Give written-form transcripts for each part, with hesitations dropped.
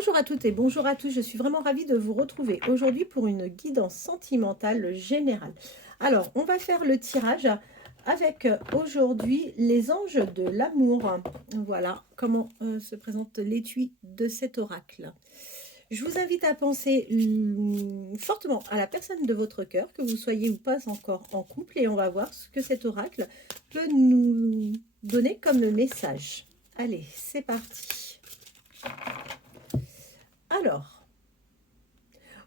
Bonjour à toutes et bonjour à tous, je suis vraiment ravie de vous retrouver aujourd'hui pour une guidance sentimentale générale. Alors, on va faire le tirage avec aujourd'hui les anges de l'amour. Voilà comment se présente l'étui de cet oracle. Je vous invite à penser fortement à la personne de votre cœur, que vous soyez ou pas encore en couple, et on va voir ce que cet oracle peut nous donner comme message. Allez, c'est parti. Alors,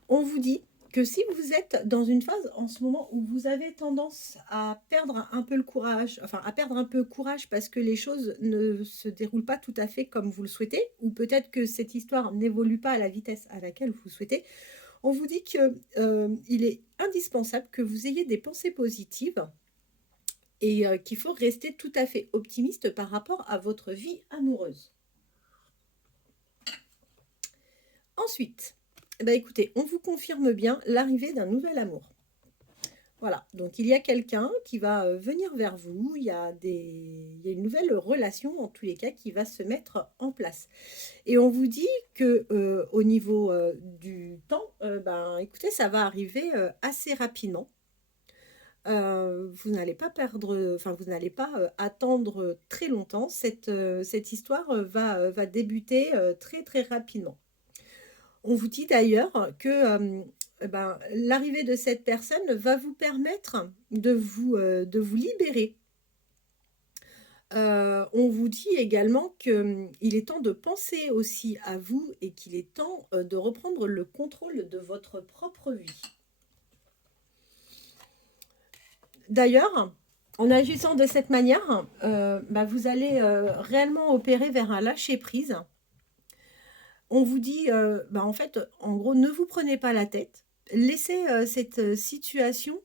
on vous dit que si vous êtes dans une phase en ce moment où vous avez tendance à perdre un peu le courage, enfin à perdre un peu courage parce que les choses ne se déroulent pas tout à fait comme vous le souhaitez, ou peut-être que cette histoire n'évolue pas à la vitesse à laquelle vous souhaitez, on vous dit que il est indispensable que vous ayez des pensées positives et qu'il faut rester tout à fait optimiste par rapport à votre vie amoureuse. Ensuite, eh ben écoutez, on vous confirme bien l'arrivée d'un nouvel amour. Voilà, donc il y a quelqu'un qui va venir vers vous, il y a une nouvelle relation en tous les cas qui va se mettre en place. Et on vous dit que au niveau du temps, ben écoutez, ça va arriver assez rapidement. Vous n'allez pas perdre, enfin vous n'allez pas attendre très longtemps. Cette histoire va débuter très très rapidement. On vous dit d'ailleurs que ben, l'arrivée de cette personne va vous permettre de vous libérer. On vous dit également qu'il est temps de penser aussi à vous et qu'il est temps de reprendre le contrôle de votre propre vie. D'ailleurs, en agissant de cette manière, ben, vous allez réellement opérer vers un lâcher-prise. On vous dit, bah, en fait, en gros, ne vous prenez pas la tête. Laissez cette situation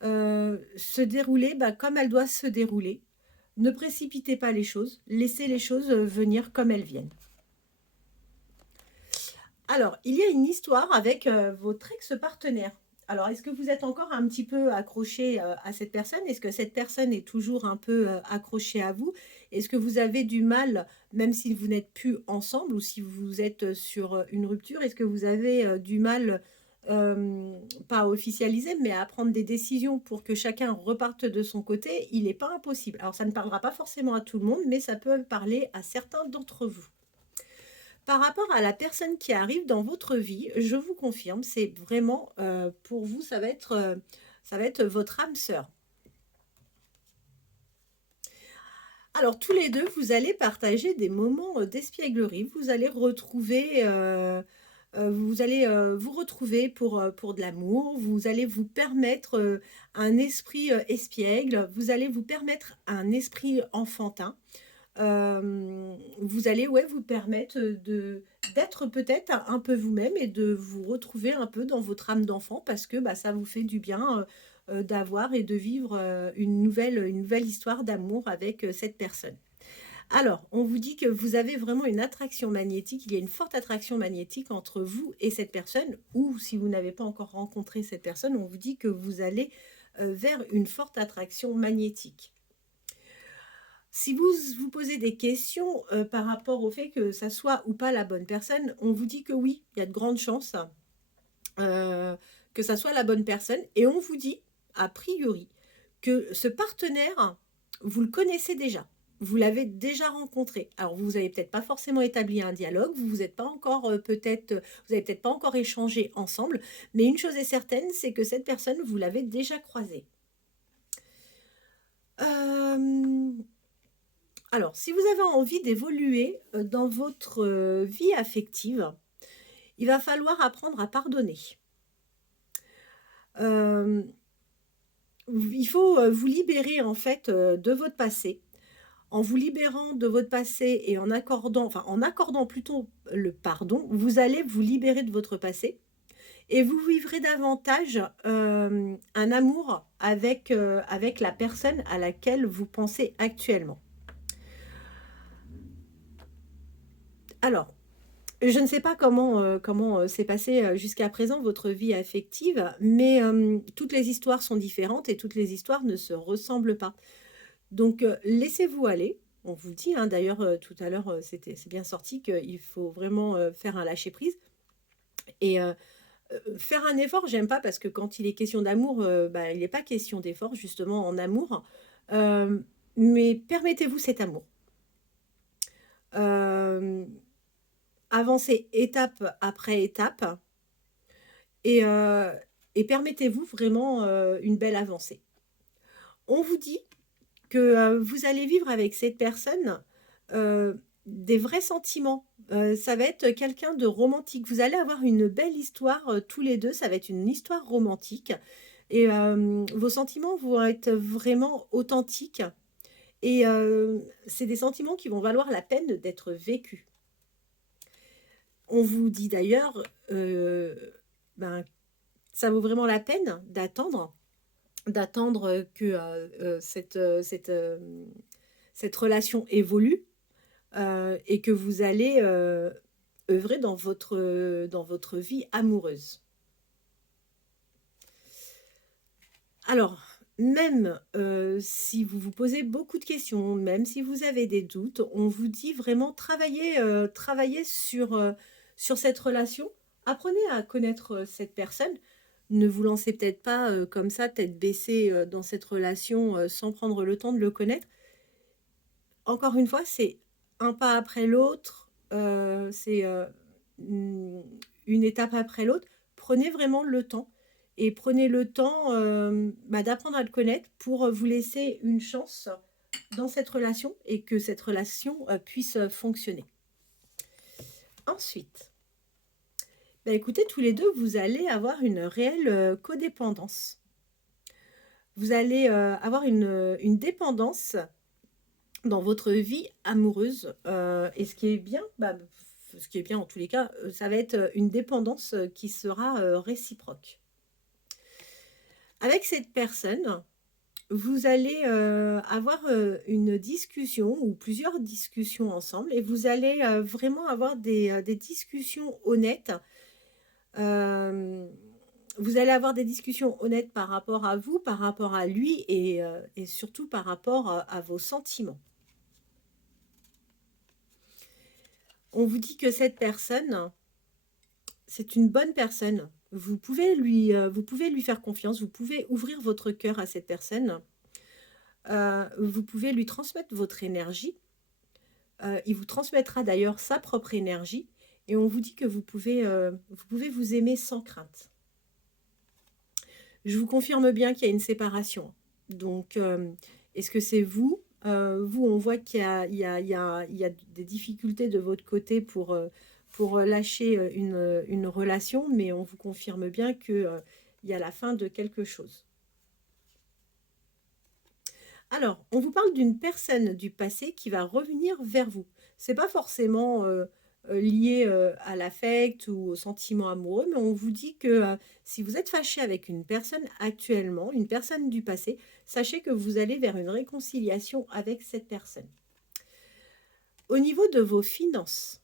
se dérouler bah, comme elle doit se dérouler. Ne précipitez pas les choses. Laissez les choses venir comme elles viennent. Alors, il y a une histoire avec votre ex-partenaire. Alors, est-ce que vous êtes encore un petit peu accroché à cette personne? Est-ce que cette personne est toujours un peu accrochée à vous? Est-ce que vous avez du mal, même si vous n'êtes plus ensemble ou si vous êtes sur une rupture, est-ce que vous avez du mal, pas à officialiser, mais à prendre des décisions pour que chacun reparte de son côté? Il n'est pas impossible. Alors, ça ne parlera pas forcément à tout le monde, mais ça peut parler à certains d'entre vous. Par rapport à la personne qui arrive dans votre vie, je vous confirme, c'est vraiment pour vous, ça va être votre âme sœur. Alors tous les deux, vous allez partager des moments d'espièglerie. Vous allez retrouver, vous retrouver pour de l'amour. Vous allez vous permettre un esprit espiègle. Vous allez vous permettre un esprit enfantin. Vous allez vous permettre d'être peut-être un peu vous-même et de vous retrouver un peu dans votre âme d'enfant parce que bah, ça vous fait du bien d'avoir et de vivre une nouvelle histoire d'amour avec cette personne. Alors, on vous dit que vous avez vraiment une attraction magnétique, il y a une forte attraction magnétique entre vous et cette personne, ou si vous n'avez pas encore rencontré cette personne, on vous dit que vous allez vers une forte attraction magnétique. Si vous vous posez des questions par rapport au fait que ça soit ou pas la bonne personne, on vous dit que oui, il y a de grandes chances que ça soit la bonne personne. Et on vous dit, a priori, que ce partenaire, vous le connaissez déjà. Vous l'avez déjà rencontré. Alors, vous n'avez peut-être pas forcément établi un dialogue, vous n'êtes pas encore vous n'avez peut-être pas encore échangé ensemble, mais une chose est certaine, c'est que cette personne, vous l'avez déjà croisée. Alors, si vous avez envie d'évoluer dans votre vie affective, il va falloir apprendre à pardonner. Il faut vous libérer en fait de votre passé. En vous libérant de votre passé et en accordant plutôt le pardon, vous allez vous libérer de votre passé et vous vivrez davantage un amour avec la personne à laquelle vous pensez actuellement. Alors, je ne sais pas comment s'est passée jusqu'à présent votre vie affective, mais toutes les histoires sont différentes et toutes les histoires ne se ressemblent pas. Donc, laissez-vous aller, On vous dit, hein, d'ailleurs, tout à l'heure, c'est bien sorti qu'il faut vraiment faire un lâcher-prise. Et faire un effort, j'aime pas parce que quand il est question d'amour, bah, il n'est pas question d'effort, justement, en amour. Euh, mais permettez-vous cet amour. Euh, Avancez étape après étape et, euh, et permettez-vous vraiment une belle avancée. On vous dit que vous allez vivre avec cette personne euh, des vrais sentiments. Ça va être quelqu'un de romantique. Vous allez avoir une belle histoire tous les deux. Ça va être une histoire romantique. Et vos sentiments vont être vraiment authentiques. Et c'est des sentiments qui vont valoir la peine d'être vécus. On vous dit d'ailleurs, ben, ça vaut vraiment la peine d'attendre que cette relation évolue et que vous allez œuvrer dans votre vie amoureuse. Alors, même si vous vous posez beaucoup de questions, même si vous avez des doutes, on vous dit vraiment travailler sur cette relation. Apprenez à connaître cette personne. Ne vous lancez peut-être pas comme ça, tête baissée dans cette relation sans prendre le temps de le connaître. Encore une fois, c'est un pas après l'autre, c'est une étape après l'autre. Prenez vraiment le temps et prenez le temps d'apprendre à le connaître pour vous laisser une chance dans cette relation et que cette relation puisse fonctionner. Ensuite, écoutez, tous les deux, vous allez avoir une réelle codépendance. Vous allez avoir une dépendance dans votre vie amoureuse. Et ce qui est bien, en tous les cas, ça va être une dépendance qui sera réciproque. Avec cette personne, vous allez avoir une discussion ou plusieurs discussions ensemble et vous allez vraiment avoir des discussions honnêtes. Vous allez avoir des discussions honnêtes par rapport à vous, par rapport à lui et surtout par rapport à vos sentiments. On vous dit que cette personne, c'est une bonne personne. Vous pouvez lui faire confiance, vous pouvez ouvrir votre cœur à cette personne. Vous pouvez lui transmettre votre énergie. Il vous transmettra d'ailleurs sa propre énergie. Et on vous dit que vous pouvez vous aimer sans crainte. Je vous confirme bien qu'il y a une séparation. Donc, est-ce que c'est vous Vous, on voit qu'il y a des difficultés de votre côté pour lâcher une relation, mais on vous confirme bien qu'il y a la fin de quelque chose. Alors, on vous parle d'une personne du passé qui va revenir vers vous. C'est pas forcément lié à l'affect ou au sentiment amoureux, mais on vous dit que si vous êtes fâché avec une personne actuellement, une personne du passé, sachez que vous allez vers une réconciliation avec cette personne. Au niveau de vos finances,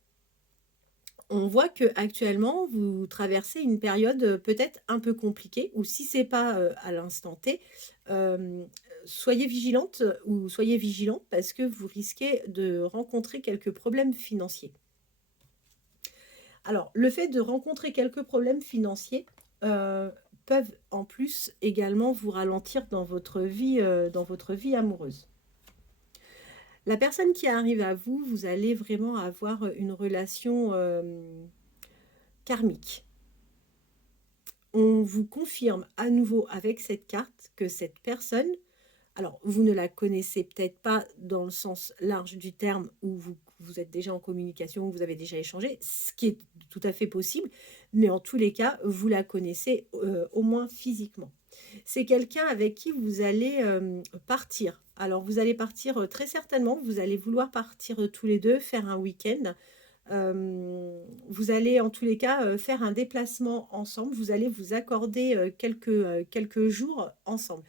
on voit que actuellement vous traversez une période peut-être un peu compliquée, ou si c'est pas à l'instant T, soyez vigilante ou soyez vigilant parce que vous risquez de rencontrer quelques problèmes financiers. Alors, le fait de rencontrer quelques problèmes financiers peuvent en plus également vous ralentir dans votre vie amoureuse. La personne qui arrive à vous, vous allez vraiment avoir une relation karmique. On vous confirme à nouveau avec cette carte que cette personne, alors vous ne la connaissez peut-être pas dans le sens large du terme où vous êtes déjà en communication, vous avez déjà échangé, ce qui est tout à fait possible, mais en tous les cas, vous la connaissez au moins physiquement. C'est quelqu'un avec qui vous allez partir. Alors vous allez partir très certainement, vous allez vouloir partir tous les deux, faire un week-end. Vous allez en tous les cas faire un déplacement ensemble, vous allez vous accorder quelques jours ensemble.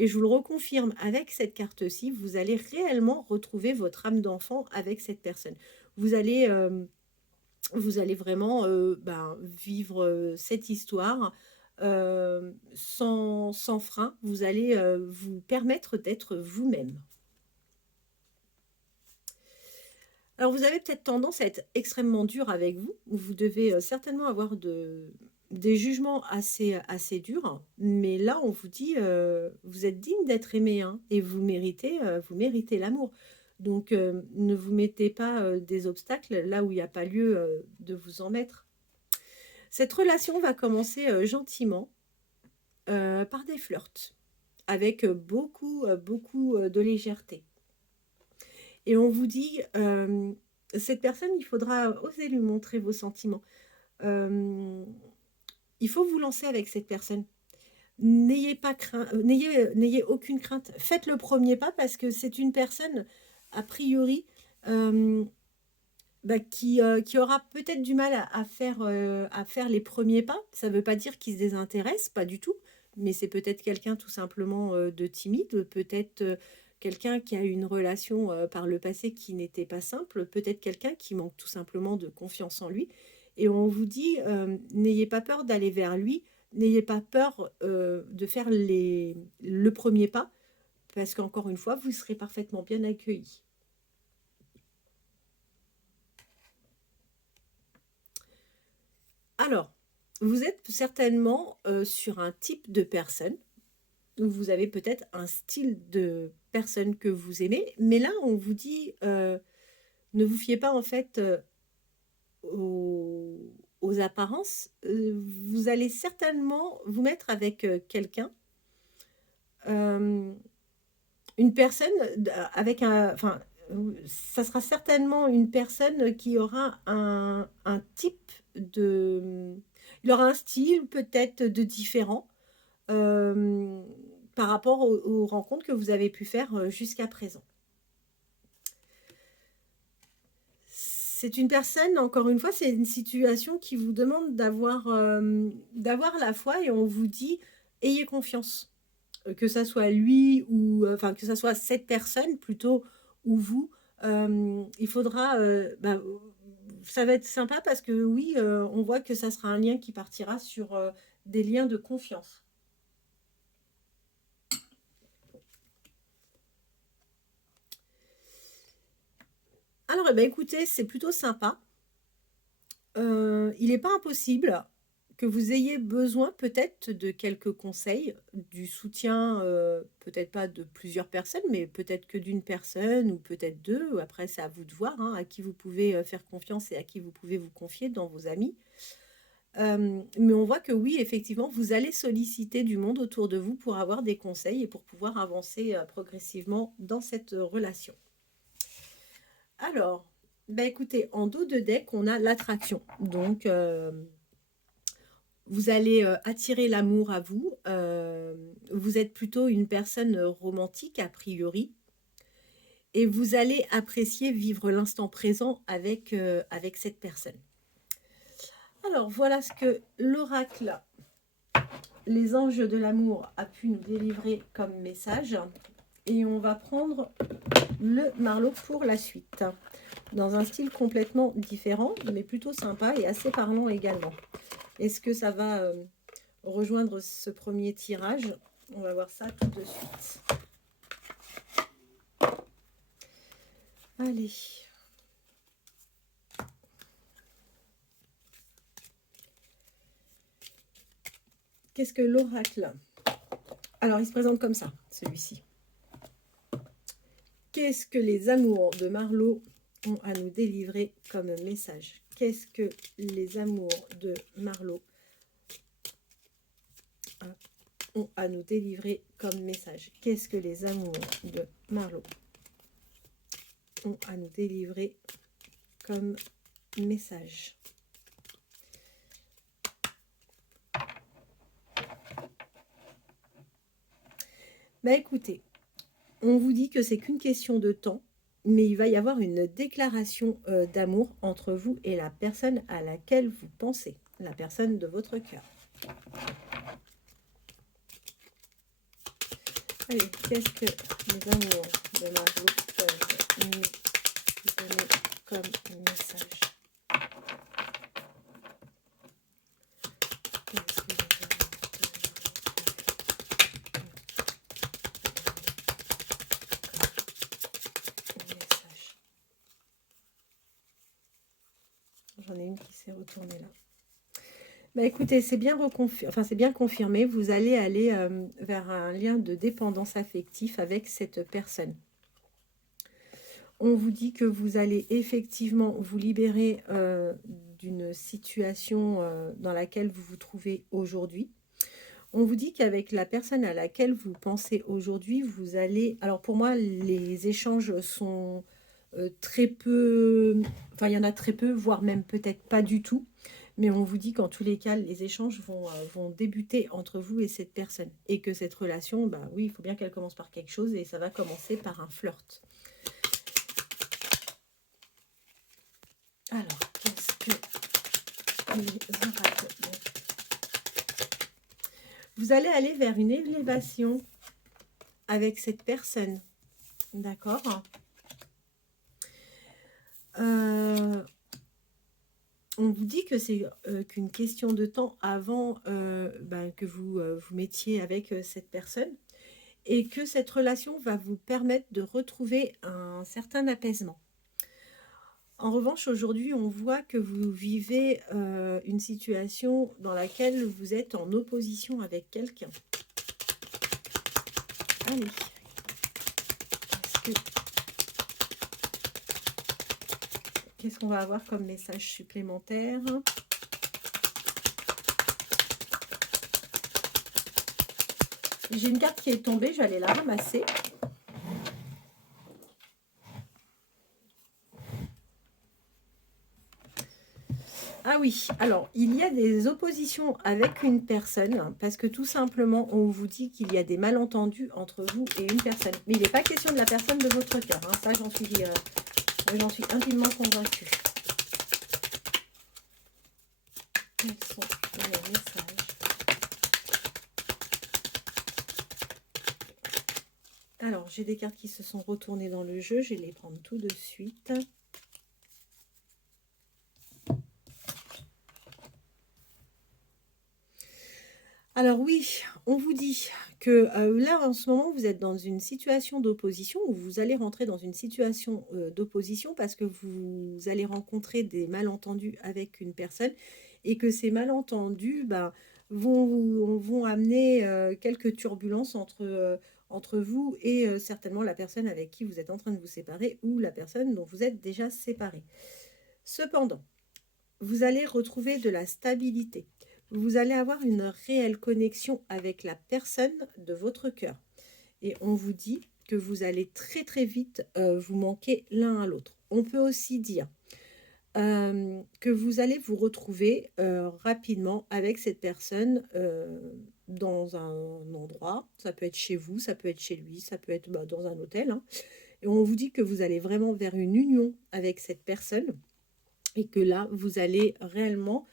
Et je vous le reconfirme avec cette carte-ci, vous allez réellement retrouver votre âme d'enfant avec cette personne. Vous allez vraiment vivre cette histoire sans frein. Vous allez vous permettre d'être vous-même. Alors, vous avez peut-être tendance à être extrêmement dur avec vous. Vous devez certainement avoir des jugements assez durs. Mais là, on vous dit, vous êtes digne d'être aimé, hein, et vous méritez l'amour. Donc, ne vous mettez pas des obstacles là où il n'y a pas lieu de vous en mettre. Cette relation va commencer gentiment par des flirts, avec beaucoup de légèreté. Et on vous dit, cette personne, il faudra oser lui montrer vos sentiments. Euh, il faut vous lancer avec cette personne. N'ayez pas crainte, n'ayez aucune crainte. Faites le premier pas parce que c'est une personne, a priori, euh, qui aura peut-être du mal à faire les premiers pas. Ça ne veut pas dire qu'il se désintéresse, pas du tout, mais c'est peut-être quelqu'un tout simplement de timide, peut-être quelqu'un qui a eu une relation par le passé qui n'était pas simple, peut-être quelqu'un qui manque tout simplement de confiance en lui. Et on vous dit, n'ayez pas peur d'aller vers lui, n'ayez pas peur de faire le premier pas, parce qu'encore une fois, vous serez parfaitement bien accueillis. Alors, vous êtes certainement sur un type de personne. Vous avez peut-être un style de personne que vous aimez, mais là, on vous dit, ne vous fiez pas en fait aux, aux apparences. Vous allez certainement vous mettre avec quelqu'un, euh, une personne avec un, enfin, ça sera certainement une personne qui aura un type de, il aura un style peut-être de différent euh, par rapport aux rencontres que vous avez pu faire jusqu'à présent. C'est une personne, encore une fois, c'est une situation qui vous demande d'avoir la foi et on vous dit, ayez confiance. Que ça soit lui ou, enfin, que ça soit cette personne plutôt ou vous, il faudra, ça va être sympa parce que oui, on voit que ça sera un lien qui partira sur des liens de confiance. Alors, eh ben, écoutez, c'est plutôt sympa. Il n'est pas impossible que vous ayez besoin peut-être de quelques conseils, du soutien, peut-être pas de plusieurs personnes, mais peut-être que d'une personne ou peut-être deux. Après, c'est à vous de voir hein, à qui vous pouvez faire confiance et à qui vous pouvez vous confier dans vos amis. Mais on voit que oui, effectivement, vous allez solliciter du monde autour de vous pour avoir des conseils et pour pouvoir avancer progressivement dans cette relation. Alors, bah écoutez, en dos de deck, on a l'attraction. Donc, vous allez attirer l'amour à vous. Vous êtes plutôt une personne romantique, a priori. Et vous allez apprécier vivre l'instant présent avec cette personne. Alors, voilà ce que l'oracle, les anges de l'amour, a pu nous délivrer comme message. Et on va prendre le Marlot pour la suite. Dans un style complètement différent, mais plutôt sympa et assez parlant également. Est-ce que ça va rejoindre ce premier tirage? On va voir ça tout de suite. Allez. Qu'est-ce que l'oracle? Alors, il se présente comme ça, celui-ci. Qu'est-ce que les amours de Marlot ont à nous délivrer comme message? Qu'est-ce que les amours de Marlot ont à nous délivrer comme message? Qu'est-ce que les amours de Marlot ont à nous délivrer comme message? Bah écoutez, on vous dit que c'est qu'une question de temps, mais il va y avoir une déclaration d'amour entre vous et la personne à laquelle vous pensez, la personne de votre cœur. Allez, qu'est-ce que les amours de Marlot peuvent nous donner comme message? c'est retourné là. Bah écoutez, c'est bien c'est bien confirmé. Vous allez aller vers un lien de dépendance affective avec cette personne. On vous dit que vous allez effectivement vous libérer d'une situation dans laquelle vous vous trouvez aujourd'hui. On vous dit qu'avec la personne à laquelle vous pensez aujourd'hui, vous allez... Alors pour moi, les échanges sont très peu... Enfin, il y en a très peu, voire même peut-être pas du tout. Mais on vous dit qu'en tous les cas, les échanges vont débuter entre vous et cette personne. Et que cette relation, bah oui, il faut bien qu'elle commence par quelque chose et ça va commencer par un flirt. Alors, qu'est-ce que les oracles... Vous allez aller vers une élévation avec cette personne. D'accord. On vous dit que c'est qu'une question de temps avant que vous vous mettiez avec cette personne et que cette relation va vous permettre de retrouver un certain apaisement. En revanche, aujourd'hui, on voit que vous vivez une situation dans laquelle vous êtes en opposition avec quelqu'un. Allez. Qu'est-ce qu'on va avoir comme message supplémentaire? J'ai une carte qui est tombée, je vais aller la ramasser. Ah oui, alors, il y a des oppositions avec une personne, parce que tout simplement, on vous dit qu'il y a des malentendus entre vous et une personne. Mais il n'est pas question de la personne de votre cœur, hein. Ça, j'en suis intimement convaincue. Quels sont les messages? Alors, j'ai des cartes qui se sont retournées dans le jeu, je vais les prendre tout de suite. Alors oui, on vous dit que là, en ce moment, vous êtes dans une situation d'opposition, ou vous allez rentrer dans une situation d'opposition parce que vous allez rencontrer des malentendus avec une personne et que ces malentendus vont amener quelques turbulences entre vous et certainement la personne avec qui vous êtes en train de vous séparer ou la personne dont vous êtes déjà séparé. Cependant, vous allez retrouver de la stabilité. Vous allez avoir une réelle connexion avec la personne de votre cœur. Et on vous dit que vous allez très très vite vous manquer l'un à l'autre. On peut aussi dire que vous allez vous retrouver rapidement avec cette personne dans un endroit. Ça peut être chez vous, ça peut être chez lui, ça peut être dans un hôtel. Hein. Et on vous dit que vous allez vraiment vers une union avec cette personne. Et que là, vous allez réellement,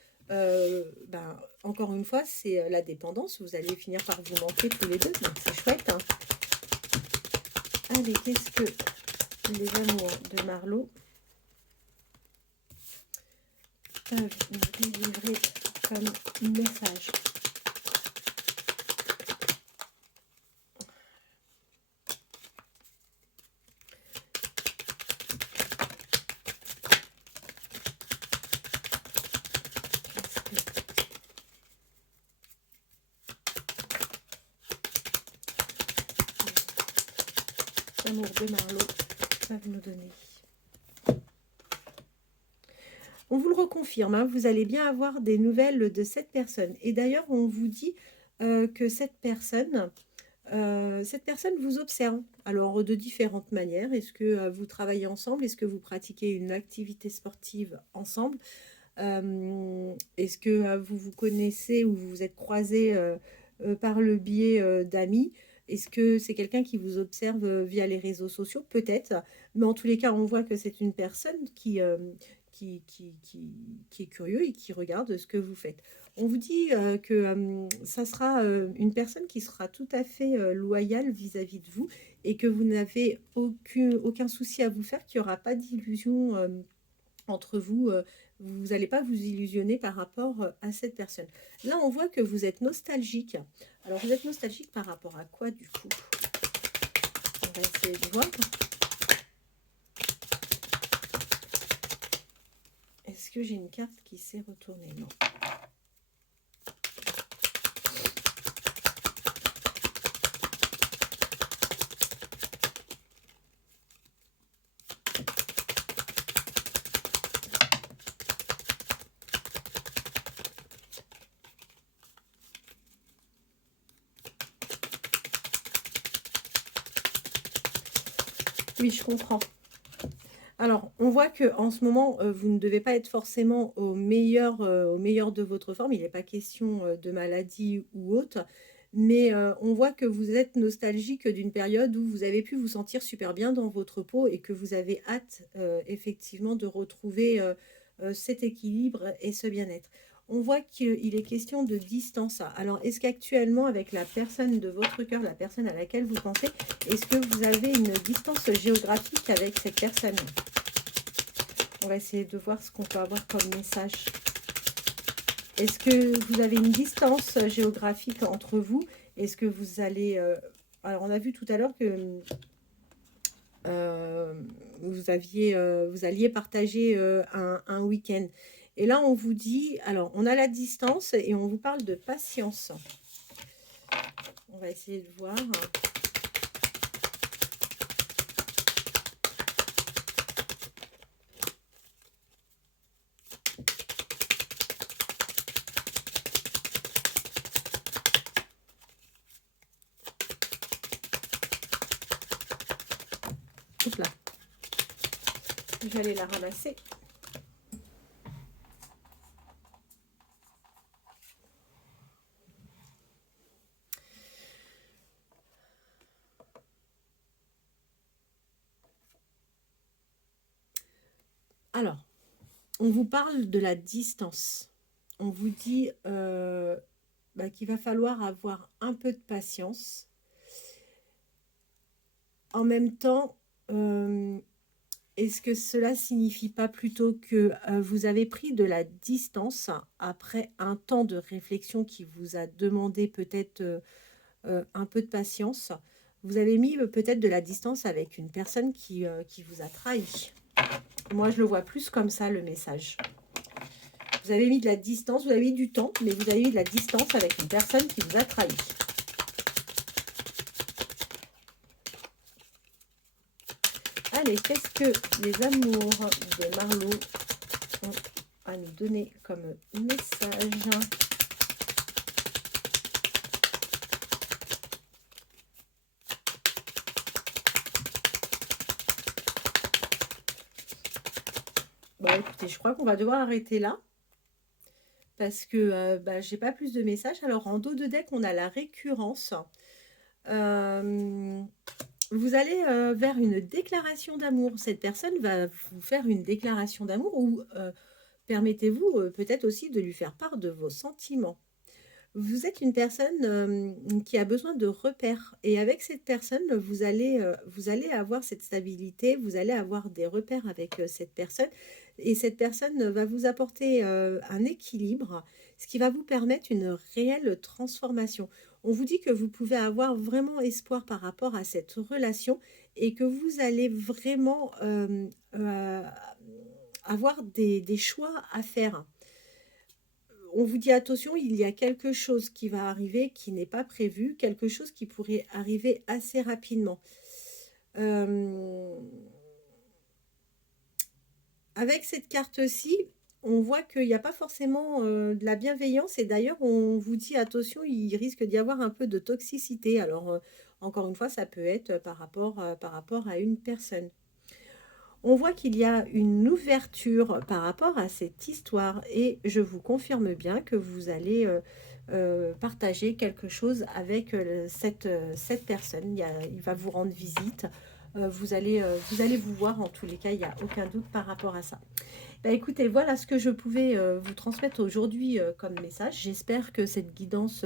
encore une fois, c'est la dépendance. Vous allez finir par vous manquer tous les deux. Donc, c'est chouette. Hein. Allez, qu'est-ce que les amours de Marlo peuvent nous délivrer comme message? Amour de Marlo peuvent nous donner. On vous le reconfirme, hein, vous allez bien avoir des nouvelles de cette personne. Et d'ailleurs, on vous dit que cette personne vous observe. Alors, de différentes manières. Est-ce que vous travaillez ensemble? Est-ce que vous pratiquez une activité sportive ensemble? Est-ce que vous vous connaissez ou vous vous êtes croisés par le biais d'amis? Est-ce que c'est quelqu'un qui vous observe via les réseaux sociaux? Peut-être. Mais en tous les cas, on voit que c'est une personne qui est curieux et qui regarde ce que vous faites. On vous dit que ça sera une personne qui sera tout à fait loyale vis-à-vis de vous et que vous n'avez aucun souci à vous faire, qu'il n'y aura pas d'illusion entre vous. Vous n'allez pas vous illusionner par rapport à cette personne. Là, on voit que vous êtes nostalgique. Alors, vous êtes nostalgique par rapport à quoi, du coup? On va essayer de voir. Est-ce que j'ai une carte qui s'est retournée? Non. Oui, je comprends. Alors, on voit que en ce moment, vous ne devez pas être forcément au meilleur de votre forme. Il n'est pas question, de maladie ou autre, mais, on voit que vous êtes nostalgique d'une période où vous avez pu vous sentir super bien dans votre peau et que vous avez hâte, effectivement de retrouver, cet équilibre et ce bien-être. On voit qu'il est question de distance. Alors, est-ce qu'actuellement avec la personne de votre cœur, la personne à laquelle vous pensez, est-ce que vous avez une distance géographique avec cette personne? On va essayer de voir ce qu'on peut avoir comme message. Est-ce que vous avez une distance géographique entre vous? Est-ce que vous allez... alors, on a vu tout à l'heure que vous alliez partager un week-end. Et là, on vous dit... Alors, on a la distance et on vous parle de patience. On va essayer de voir... Hop là. Je vais aller la ramasser. Alors, on vous parle de la distance. On vous dit qu'il va falloir avoir un peu de patience. En même temps, est-ce que cela signifie pas plutôt que vous avez pris de la distance après un temps de réflexion qui vous a demandé peut-être un peu de patience? Vous avez mis peut-être de la distance avec une personne qui vous a trahi. Moi, je le vois plus comme ça, le message. Vous avez mis de la distance, vous avez mis du temps, mais vous avez mis de la distance avec une personne qui vous a trahi. Allez, qu'est-ce que les amours de Marlo ont à nous donner comme message? Bon, écoutez, je crois qu'on va devoir arrêter là. Parce que j'ai pas plus de messages. Alors, en dos de deck, on a la récurrence. Vous allez vers une déclaration d'amour. Cette personne va vous faire une déclaration d'amour ou permettez-vous peut-être aussi de lui faire part de vos sentiments. Vous êtes une personne qui a besoin de repères. Et avec cette personne, vous allez avoir cette stabilité, vous allez avoir des repères avec cette personne. Et cette personne va vous apporter un équilibre, ce qui va vous permettre une réelle transformation. On vous dit que vous pouvez avoir vraiment espoir par rapport à cette relation et que vous allez vraiment avoir des choix à faire. On vous dit attention, il y a quelque chose qui va arriver qui n'est pas prévu, quelque chose qui pourrait arriver assez rapidement. Avec cette carte-ci, on voit qu'il n'y a pas forcément de la bienveillance et d'ailleurs, on vous dit attention, il risque d'y avoir un peu de toxicité. Alors, encore une fois, ça peut être par rapport à une personne. On voit qu'il y a une ouverture par rapport à cette histoire et je vous confirme bien que vous allez partager quelque chose avec cette personne. Il va vous rendre visite. Vous allez vous voir en tous les cas, il n'y a aucun doute par rapport à ça. Écoutez, voilà ce que je pouvais vous transmettre aujourd'hui comme message. J'espère que cette guidance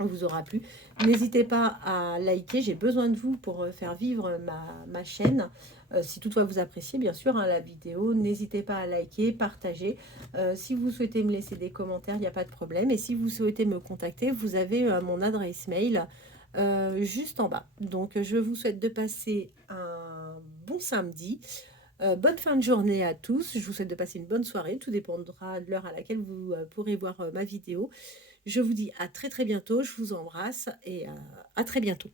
vous aura plu. N'hésitez pas à liker, j'ai besoin de vous pour faire vivre ma chaîne. Si toutefois vous appréciez bien sûr la vidéo, n'hésitez pas à liker, partager. Si vous souhaitez me laisser des commentaires, il n'y a pas de problème. Et si vous souhaitez me contacter, vous avez mon adresse mail juste en bas. Donc je vous souhaite de passer un bon samedi. Bonne fin de journée à tous. Je vous souhaite de passer une bonne soirée. Tout dépendra de l'heure à laquelle vous pourrez voir ma vidéo. Je vous dis à très très bientôt. Je vous embrasse et à très bientôt.